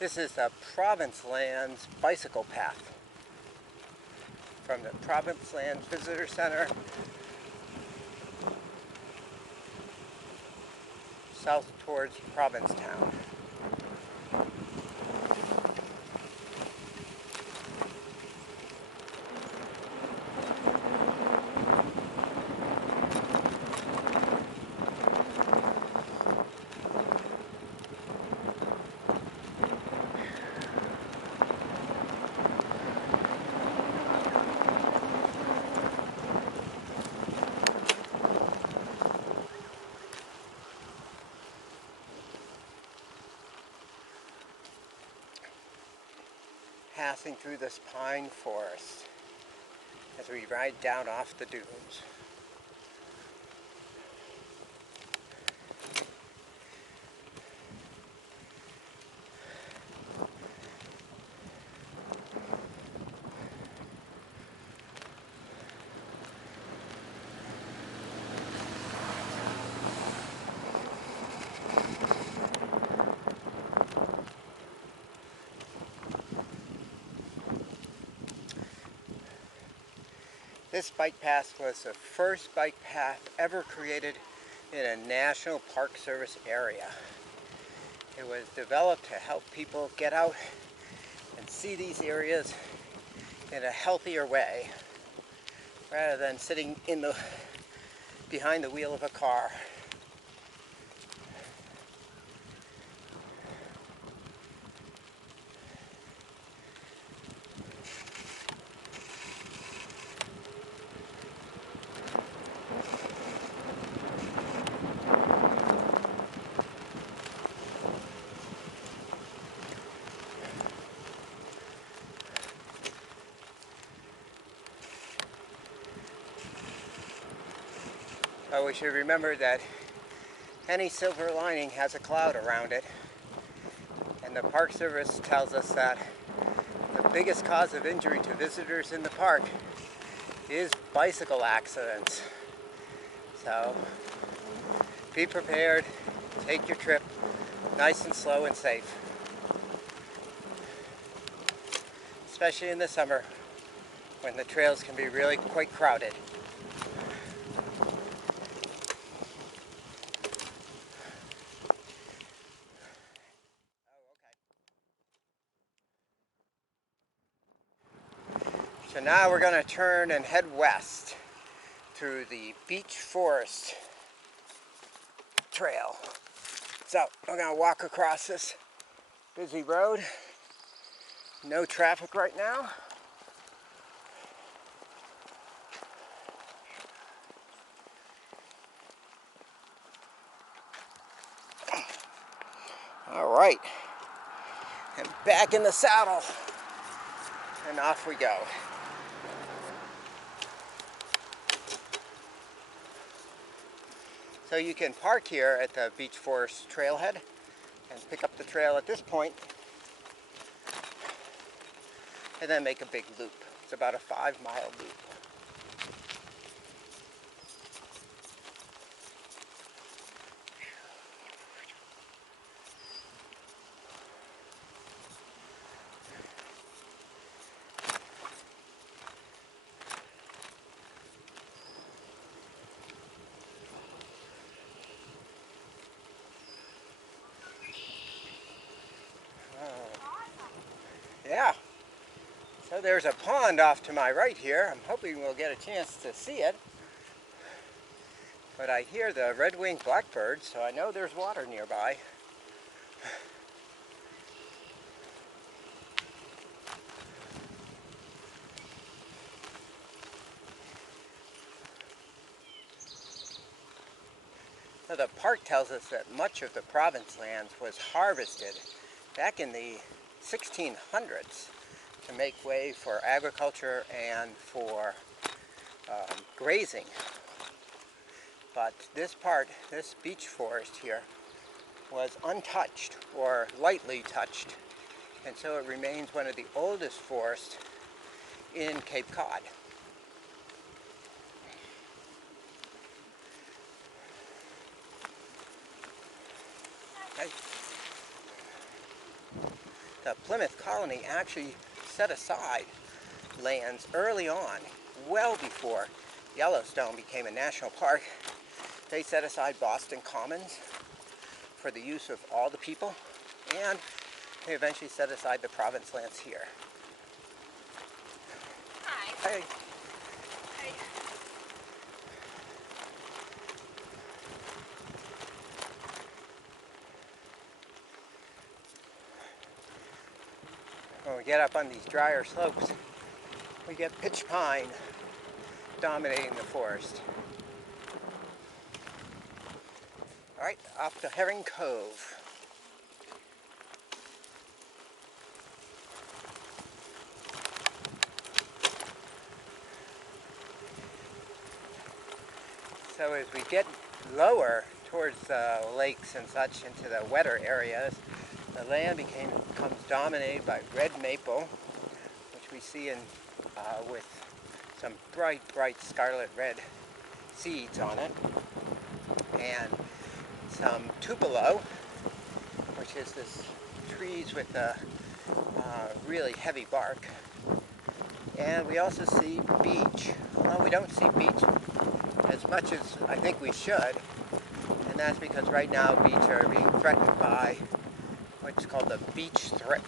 This is the Province Lands bicycle path from the Province Lands Visitor Center south towards Provincetown. Passing through this pine forest as we ride down off the dunes. This bike path was the first bike path ever created in a National Park Service area. It was developed to help people get out and see these areas in a healthier way, rather than sitting behind the wheel of a car. But we should remember that any silver lining has a cloud around it. And the Park Service tells us that the biggest cause of injury to visitors in the park is bicycle accidents. So be prepared, take your trip nice and slow and safe. Especially in the summer when the trails can be really quite crowded. So now we're going to turn and head west through the Beech Forest Trail. So we're going to walk across this busy road. No traffic right now. All right, and back in the saddle, and off we go. So you can park here at the Beech Forest Trailhead and pick up the trail at this point, and then make a big loop. It's about a 5-mile loop. Yeah, so there's a pond off to my right here. I'm hoping we'll get a chance to see it. But I hear the red-winged blackbird, so I know there's water nearby. Now, the park tells us that much of the province lands was harvested back in the 1600s to make way for agriculture and for grazing. But this beech forest here, was untouched or lightly touched, and so it remains one of the oldest forests in Cape Cod. the Plymouth colony actually set aside lands early on, well before Yellowstone became a national park. They set aside Boston Commons for the use of all the people, and they eventually set aside the province lands here. Hi. Hey. Hey. When we get up on these drier slopes, we get pitch pine dominating the forest. All right, off to Herring Cove. So as we get lower towards lakes and such into the wetter areas, the land becomes dominated by red maple, which we see in with some bright, bright scarlet red seeds on it, and some tupelo, which is this trees with a really heavy bark. And we also see beech, although we don't see beech as much as I think we should, and that's because right now beech are being threatened by what's called the beech thrip,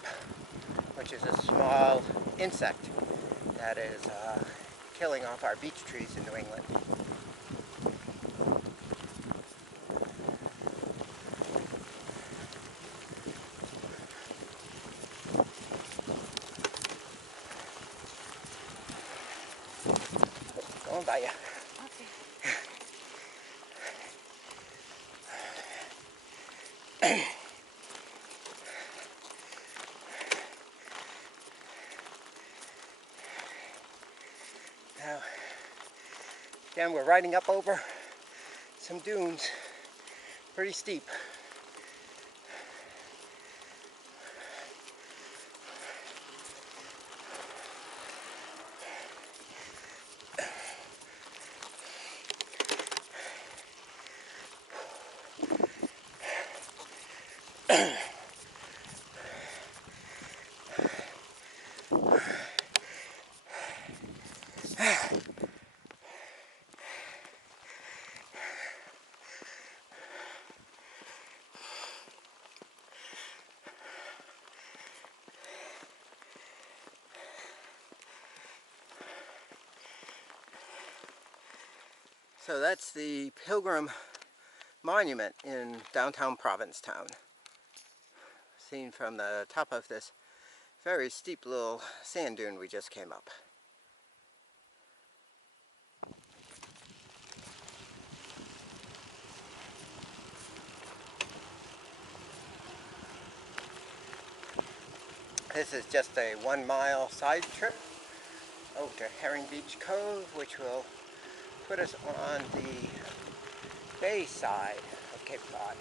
which is a small insect that is killing off our beech trees in New England. Going by you. Okay. Now, again, we're riding up over some dunes, pretty steep. So that's the Pilgrim Monument in downtown Provincetown, seen from the top of this very steep little sand dune we just came up. This is just a 1 mile side trip over to Herring Beach Cove, which will put us on the bay side of Cape Cod.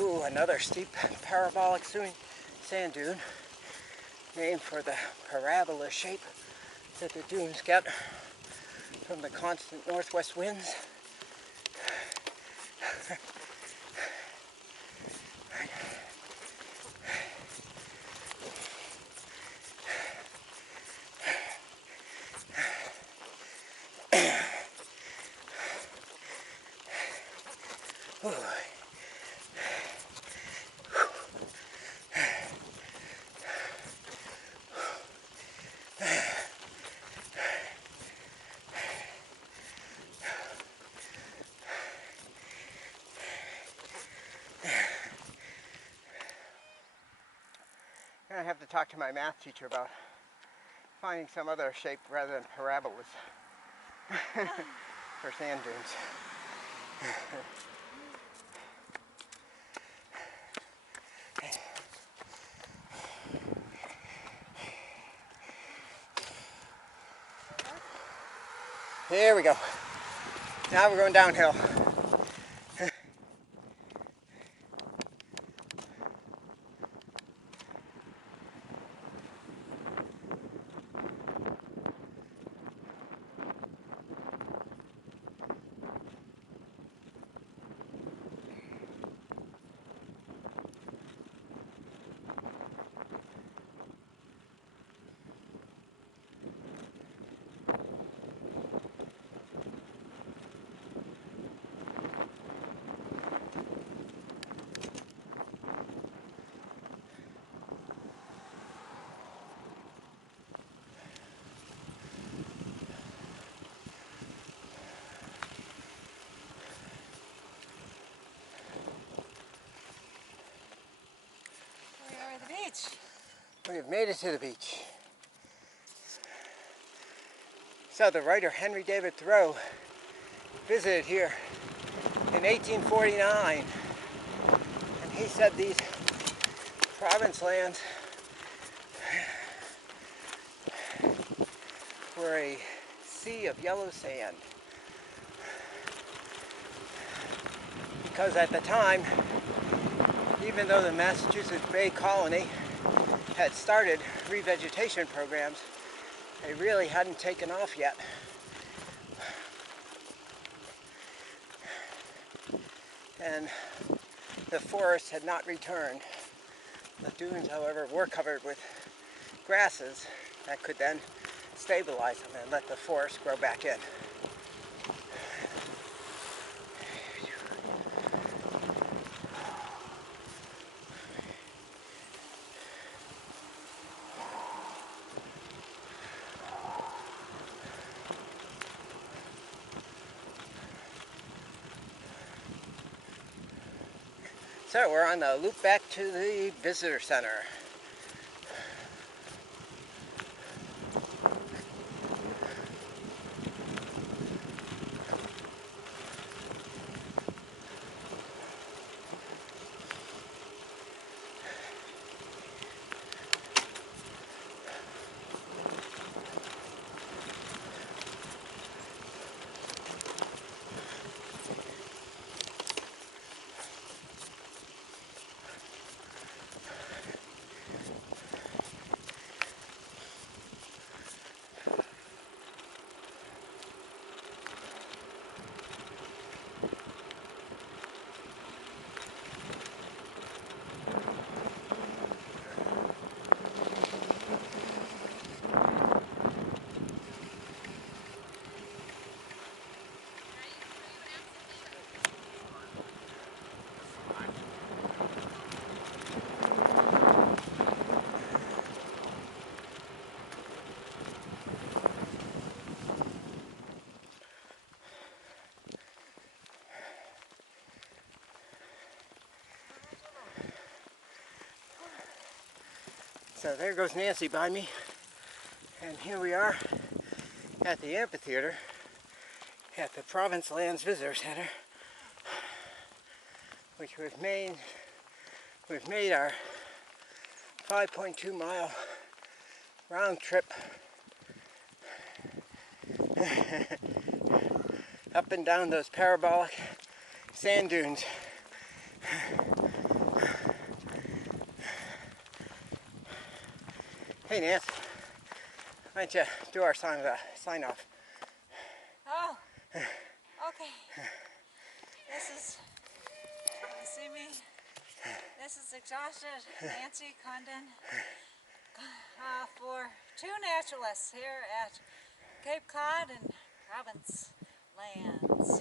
Ooh, another steep parabolic sand dune, named for the parabola shape that the dunes get from the constant northwest winds. Ooh. I have to talk to my math teacher about finding some other shape rather than parabolas for sand dunes. There we go. Now we're going downhill. We are at the beach. We have made it to the beach. So the writer Henry David Thoreau visited here in 1849, and he said these province lands were a sea of yellow sand, because at the time, even though the Massachusetts Bay Colony had started revegetation programs, they really hadn't taken off yet. And the forests had not returned. The dunes, however, were covered with grasses that could then stabilize them and let the forest grow back in. So we're on the loop back to the visitor center. So there goes Nancy by me, and here we are at the amphitheater at the Province Lands Visitor Center, which we've made our 5.2 mile round trip up and down those parabolic sand dunes. Hey Nancy, why don't you do our sign off? Oh, okay. This is, you see me? This is Exhausted Nancy Condon for two naturalists here at Cape Cod and Province Lands.